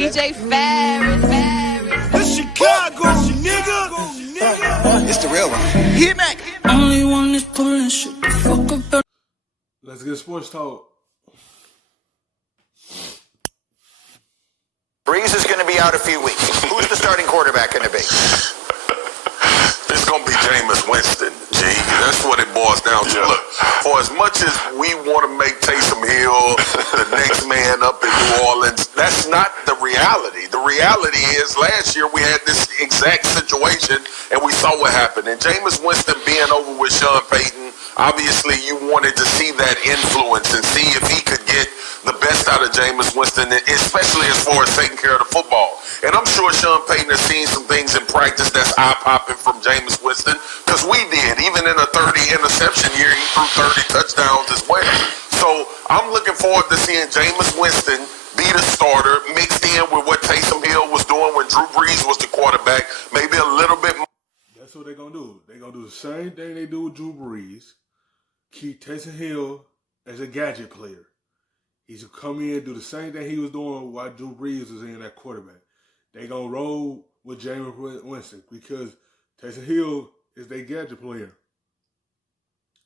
DJ Ferris. The Chicago, nigga. It's the real one. Hit me. Only one is pulling shit the fuck up. Let's get sports talk. Brees is going to be out a few weeks. Who's the starting quarterback going to be? It's going to be Jameis Winston, G. That's what it boils down to. Look, for as much as we want to make Taysom Hill the next man up in New Orleans, that's not the reality. The reality is last year we had this exact situation, and we saw what happened. And Jameis Winston being over with Sean Payton, obviously you wanted to see that influence and see if he could get the best out of Jameis Winston, especially as far as taking care of the football. And I'm sure Sean Payton has seen some things in practice that's eye-popping from Jameis Winston, because we did. Even in a 30-interception year, he threw 30 touchdowns as well. So I'm looking forward to seeing Jameis Winston be the starter, mixed in with what Taysom Hill was doing when Drew Brees was the quarterback, maybe a little bit more. That's what they're going to do. They're going to do the same thing they do with Drew Brees. Keep Taysom Hill as a gadget player. He's going to come in and do the same thing he was doing while Drew Brees was in that quarterback. They're going to roll with Jameis Winston because Taysom Hill is their gadget player.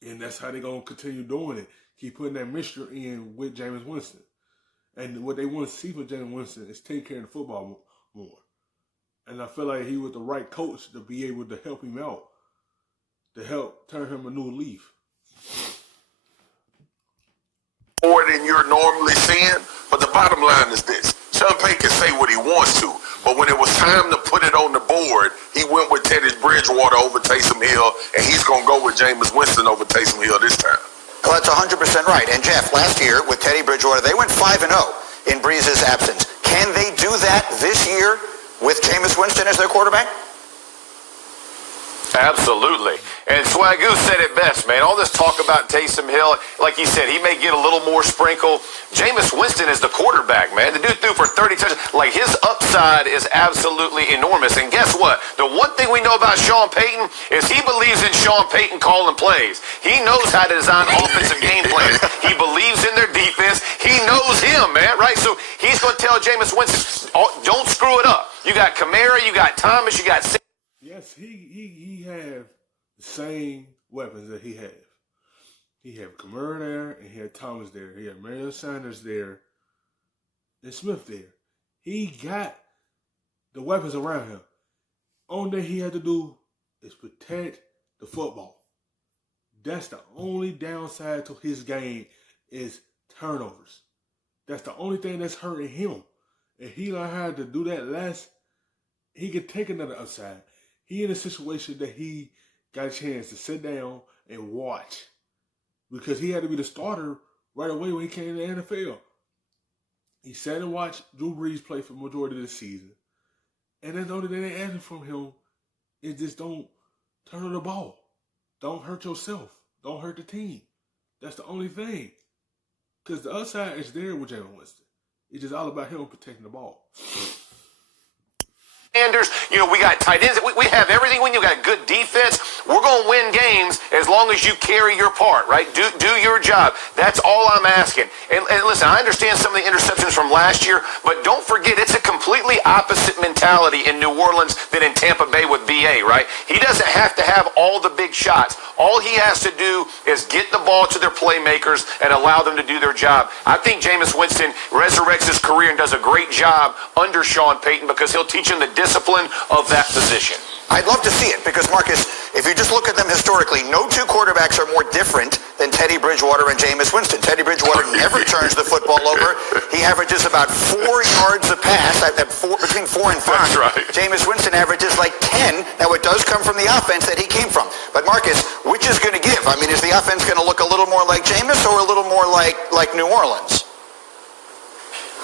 And that's how they're going to continue doing it. Keep putting that mixture in with Jameis Winston. And what they want to see from Jameis Winston is take care of the football more. And I feel like he was the right coach to be able to help him out, to help turn him a new leaf. More than you're normally seeing, but the bottom line is this. Sean Payton can say what he wants to, but when it was time to put it on the board, he went with Teddy Bridgewater over Taysom Hill, and he's going to go with Jameis Winston over Taysom Hill this time. Well, that's 100% right. And Jeff, last year with Teddy Bridgewater, they went 5-0 in Brees' absence. Can they do that this year with Jameis Winston as their quarterback? Absolutely. And Swagoo said it best, man. All this talk about Taysom Hill, like he said, he may get a little more sprinkle. Jameis Winston is the quarterback, man. The dude threw for 30 touchdowns. Like, his upside is absolutely enormous. And guess what? The one thing we know about Sean Payton is he believes in Sean Payton calling plays. He knows how to design offensive game plans. He believes in their defense. He knows him, man, right? So he's going to tell Jameis Winston, don't screw it up. You got Kamara, you got Thomas, you got... Yes, he have the same weapons that he have. He have Kamara there, and he had Thomas there. He had Marion Sanders there, and Smith there. He got the weapons around him. Only thing he had to do is protect the football. That's the only downside to his game is turnovers. That's the only thing that's hurting him. If he learned how to do that less, he could take another upside. He in a situation that he got a chance to sit down and watch because he had to be the starter right away when he came to the NFL. He sat and watched Drew Brees play for the majority of the season. And that's the only thing they asking from him is just don't turn on the ball. Don't hurt yourself. Don't hurt the team. That's the only thing. Because the upside is there with Jameis Winston. It's just all about him protecting the ball. You know, we got tight ends. We have everything when you got good defense. We're going to win games as long as you carry your part, right? Do your job. That's all I'm asking. And listen, I understand some of the interceptions from last year, but don't forget it's a completely opposite mentality in New Orleans than in Tampa Bay with BA, right? He doesn't have to have all the big shots. All he has to do is get the ball to their playmakers and allow them to do their job. I think Jameis Winston resurrects his career and does a great job under Sean Payton because he'll teach him the discipline of that position. I'd love to see it because, Marcus, if you just look at them historically, no two quarterbacks are more different than Teddy Bridgewater and Jameis Winston. Teddy Bridgewater never turns the football over. He averages about 4 yards a pass, between 4 and 5. That's right. Jameis Winston averages like 10. Now, it does come from the offense that he came from. But, Marcus, which is going to give? I mean, is the offense going to look a little more like Jameis or a little more like New Orleans?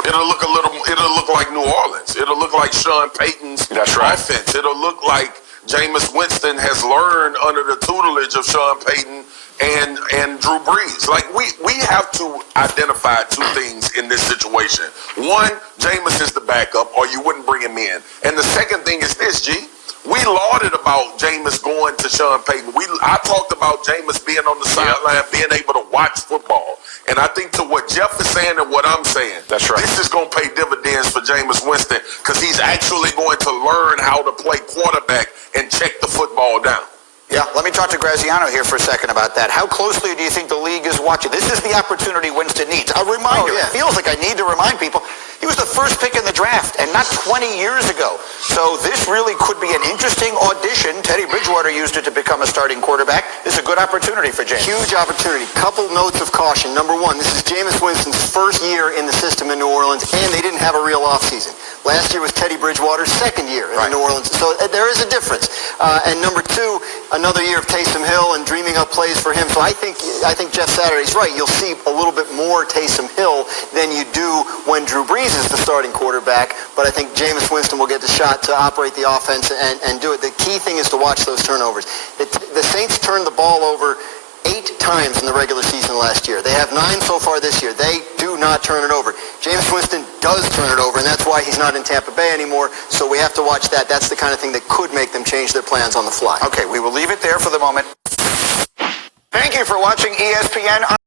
It'll look like New Orleans. It'll look like Sean Payton's offense. It'll look like Jameis Winston has learned under the tutelage of Sean Payton and Drew Brees. Like, we have to identify two things in this situation. One, Jameis is the backup, or you wouldn't bring him in. And the second thing is this, G. We lauded about Jameis going to Sean Payton. I talked about Jameis being on the sideline, being able to watch football. And I think to what Jeff is saying and what I'm saying, that's right. This is going to pay dividends for Jameis Winston because he's actually going to learn how to play quarterback and check the football down. Yeah, let me talk to Graziano here for a second about that. How closely do you think the league is watching? This is the opportunity Winston needs. A reminder. It feels like I need to remind people. He was the first pick in the draft, and not 20 years ago. So this really could be an interesting audition. Teddy Bridgewater used it to become a starting quarterback. This is a good opportunity for James. Huge opportunity. Couple notes of caution. Number one, this is Jameis Winston's first year in the system in New Orleans, and they didn't have a real offseason. Last year was Teddy Bridgewater's second year in New Orleans. So there is a difference. And number two, another year of Taysom Hill and dreaming up plays for him. So I think Jeff Saturday's right. You'll see a little bit more Taysom Hill than you do when Drew Brees is the starting quarterback. But I think Jameis Winston will get the shot to operate the offense and do it. The key thing is to watch those turnovers. The Saints turned the ball over 8 times in the regular season last year. They have 9 so far this year. They do not turn it over. Jameis Winston does turn it over, and that's why he's not in Tampa Bay anymore. So we have to watch that. That's the kind of thing that could make them change their plans on the fly. Okay, we will leave it there for the moment. Thank you for watching ESPN.